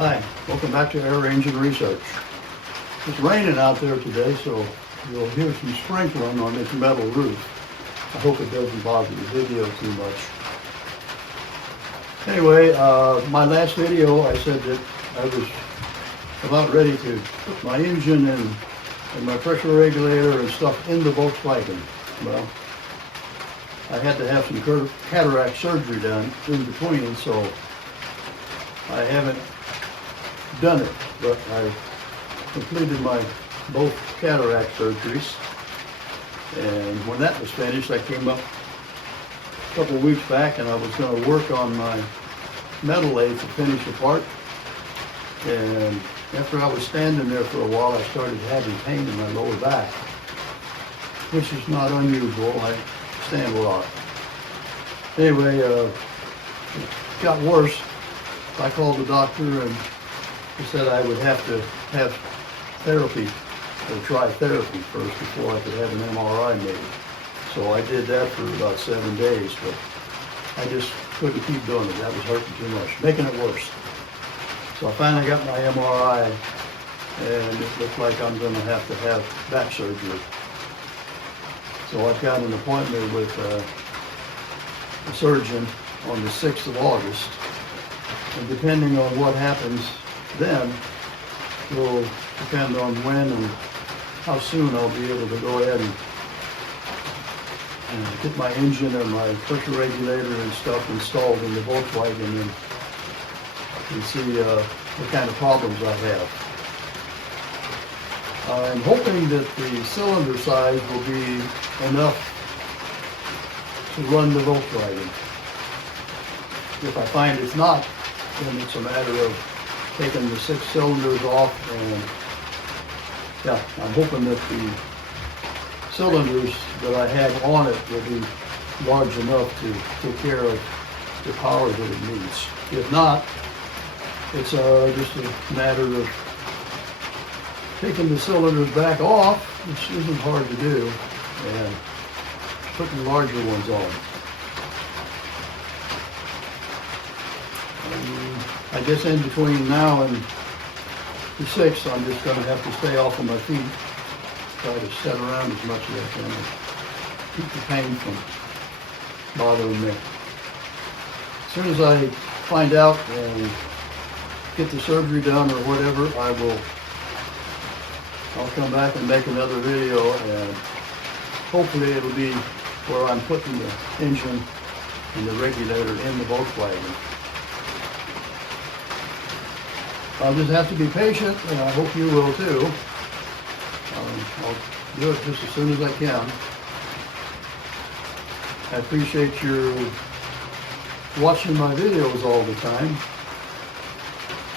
Hi, welcome back to Air Engine Research. It's raining out there today, so you'll hear some sprinkling on this metal roof. I hope it doesn't bother the video too much. Anyway, my last video I said that I was about ready to put my engine and my pressure regulator and stuff in the Volkswagen. Well, I had to have some cataract surgery done in between, so I haven't done it, but I completed my both cataract surgeries, and when that was finished I came up a couple of weeks back and I was going to work on my metal lathe to finish the part, and after I was standing there for a while I started having pain in my lower back, which is not unusual. I stand a lot. Anyway, it got worse. I called the doctor and he said I would have to have therapy, or try therapy first before I could have an MRI made. So I did that for about 7 days, but I just couldn't keep doing it. That was hurting too much, making it worse. So I finally got my MRI, and it looks like I'm going to have back surgery. So I've got an appointment with a surgeon on the 6th of August. And depending on what happens then will depend on when and how soon I'll be able to go ahead and get my engine and my pressure regulator and stuff installed in the Volkswagen and see what kind of problems I have. I'm hoping that the cylinder size will be enough to run the Volkswagen. If I find it's not, then it's a matter of taking the 6 cylinders off, and yeah, I'm hoping that the cylinders that I have on it will be large enough to take care of the power that it needs. If not, it's just a matter of taking the cylinders back off, which isn't hard to do, and putting larger ones on. I guess in between now and the 6th, I'm just going to have to stay off of my feet, try to sit around as much as I can to keep the pain from bothering me. As soon as I find out and get the surgery done or whatever, I'll come back and make another video, and hopefully it'll be where I'm putting the engine and the regulator in the Volkswagen. I'll just have to be patient, and I hope you will too. I'll do it just as soon as I can. I appreciate your watching my videos all the time.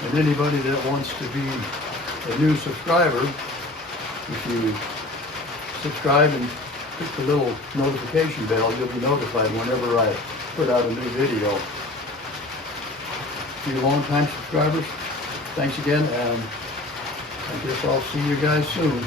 And anybody that wants to be a new subscriber, if you subscribe and click the little notification bell, you'll be notified whenever I put out a new video. For you long-time subscribers, thanks again, and I guess I'll see you guys soon.